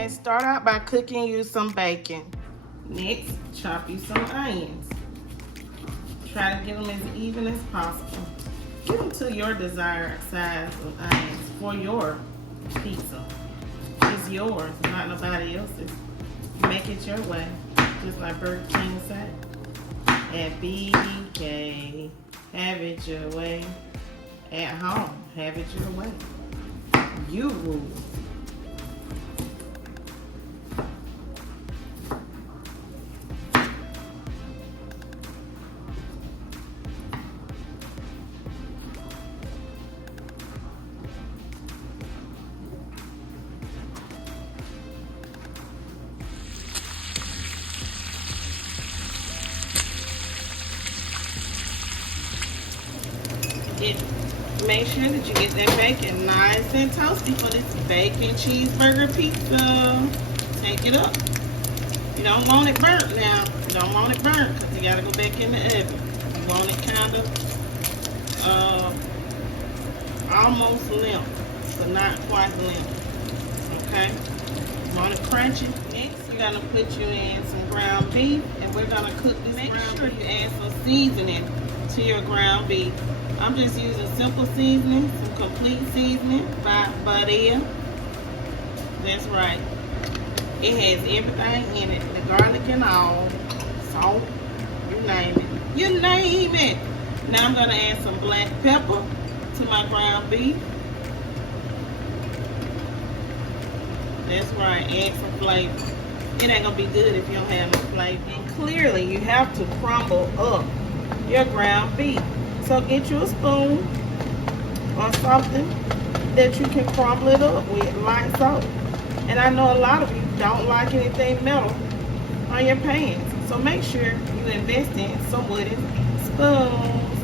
Okay, start out by cooking you some bacon. Next, chop you some onions. Try to get them as even as possible. Get them to your desired size of onions for your pizza. It's yours, not nobody else's. Make it your way, just like Burger King said. At BK, have it your way. At home, have it your way. You rule. Make sure that you get that bacon nice and toasty for this bacon cheeseburger pizza. Take it up. You don't want it burnt now. You don't want it burnt because you got to go back in the oven. You want it kind of almost limp, but not quite limp. Okay? You want it crunchy. Next, you're going to put you in some ground beef, and we're going to cook this ground beef. Make sure you add some seasoning to your ground beef. I'm just using simple seasoning, some complete seasoning by Buddy. That's right. It has everything in it. The garlic and all. Salt. You name it. You name it. Now I'm going to add some black pepper to my ground beef. That's right. Add some flavor. It ain't going to be good if you don't have no flavor. And clearly you have to crumble up your ground beef. So get you a spoon or something that you can crumble it up with light salt. And I know a lot of you don't like anything metal on your pans. So make sure you invest in some wooden spoons.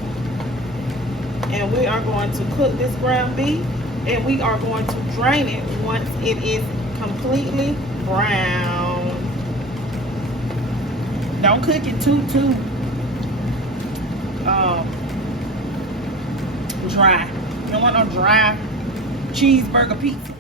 And we are going to cook this ground beef, and we are going to drain it once it is completely brown. Don't cook it too dry. You don't want no dry cheeseburger pizza.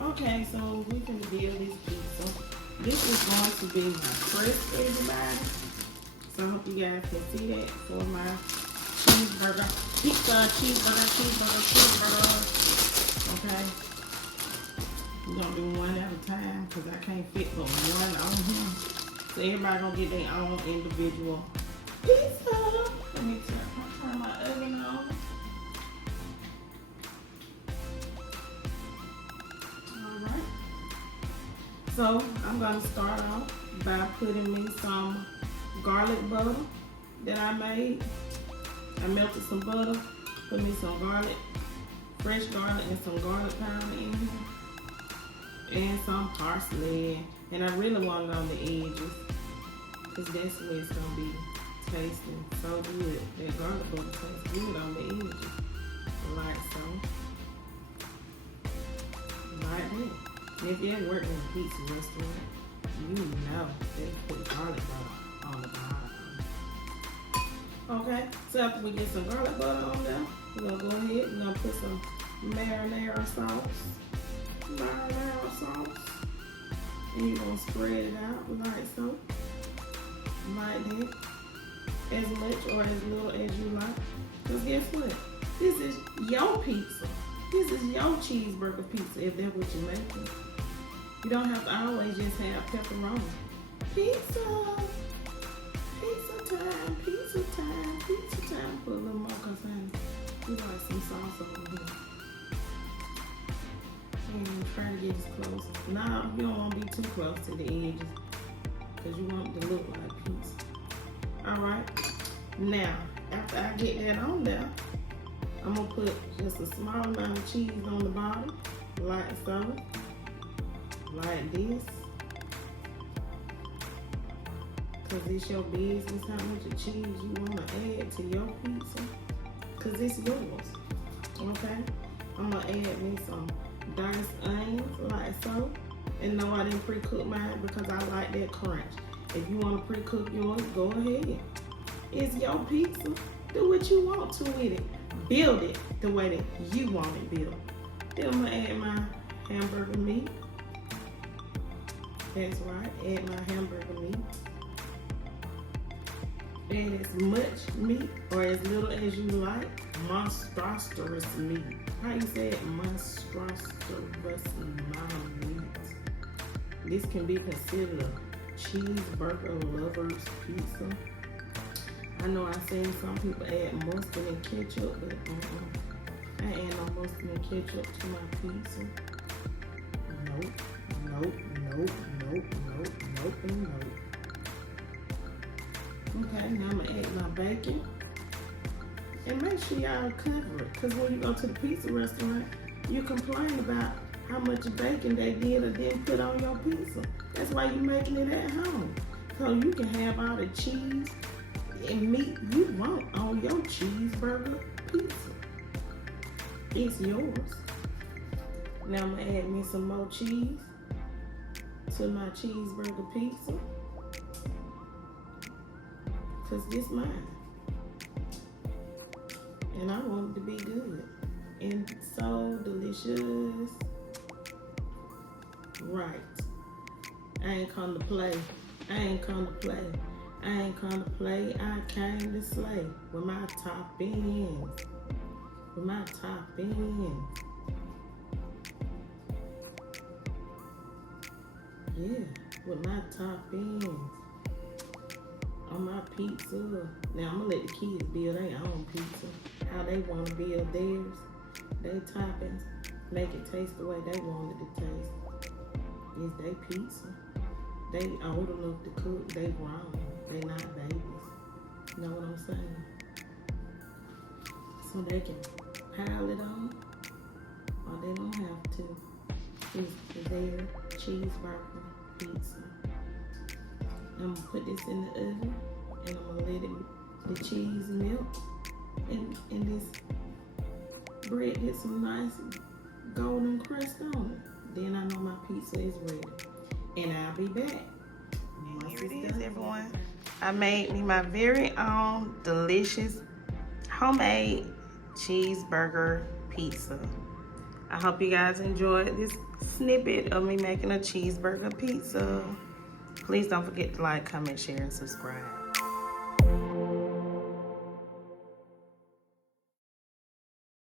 Okay, so we can build this pizza. This is going to be my crust, everybody. So I hope you guys can see that for my cheeseburger pizza, cheeseburger. Okay. We're gonna do one at a time because I can't fit but one on here. So everybody gonna get their own individual pizza. Let me turn my oven on. So I'm going to start off by putting me some garlic butter that I made. I melted some butter, put me some garlic, fresh garlic, and some garlic powder in here, and some parsley. And I really want it on the edges because that's where it's going to be tasting so good. That garlic butter tastes good on the edges, like so. Like that. And if you ever worked in a pizza restaurant, you know they put garlic butter on the bottom. Okay, so after we get some garlic butter on there, we're going to go ahead and put some marinara sauce. And you're going to spread it out like so. Like that. As much or as little as you like. Because guess what? This is your pizza. This is your cheeseburger pizza if that's what you're making. You don't have to always just have pepperoni. Pizza time. Put a little more because we like some sauce over here. And try to get as close. Now, you don't want to be too close to the edges because you want it to look like pizza. Alright. Now, after I get that on there, I'm going to put just a small amount of cheese on the bottom, like so, like this. Because it's your business how much of cheese you want to add to your pizza. Because it's yours. Okay? I'm going to add me some diced onions like so. And no, I didn't pre-cook mine because I like that crunch. If you want to pre-cook yours, go ahead. It's your pizza. Do what you want to with it. Build it the way that you want it built. Then I'm going to add my hamburger meat. That's right, add my hamburger meat. Add as much meat or as little as you like. Monstrous meat. How you say it? Monstrous meat. This can be considered a cheeseburger lover's pizza. I know I've seen some people add mustard and ketchup, but I add no mustard and ketchup to my pizza. Nope, nope, nope, nope, nope, nope, and nope. Okay, now I'm gonna add my bacon. And make sure y'all cover it, because when you go to the pizza restaurant, you complain about how much bacon they did or didn't put on your pizza. That's why you're making it at home. So you can have all the cheese and meat you want on your cheeseburger pizza. It's yours. Now I'm gonna add me some more cheese to my cheeseburger pizza. Cause this mine. And I want it to be good. And so delicious. Right. I ain't come to play. I ain't come to play. I ain't come to play. I came to slay with my toppings. With my toppings. Yeah, with my toppings. On my pizza. Now I'm gonna let the kids build their own pizza. How they want to build theirs. Their toppings. Make it taste the way they want it to taste. It's their pizza. They old enough to cook. They grown. They not babies. You know what I'm saying? So they can pile it on. Or they don't have to. It's their cheeseburger pizza. I'm gonna put this in the oven and I'm gonna let the cheese melt and this bread get some nice golden crust on it. Then I know my pizza is ready. And I'll be back. And here it is, everyone. I made me my very own delicious homemade cheeseburger pizza. I hope you guys enjoyed this snippet of me making a cheeseburger pizza. Please don't forget to like, comment, share, and subscribe.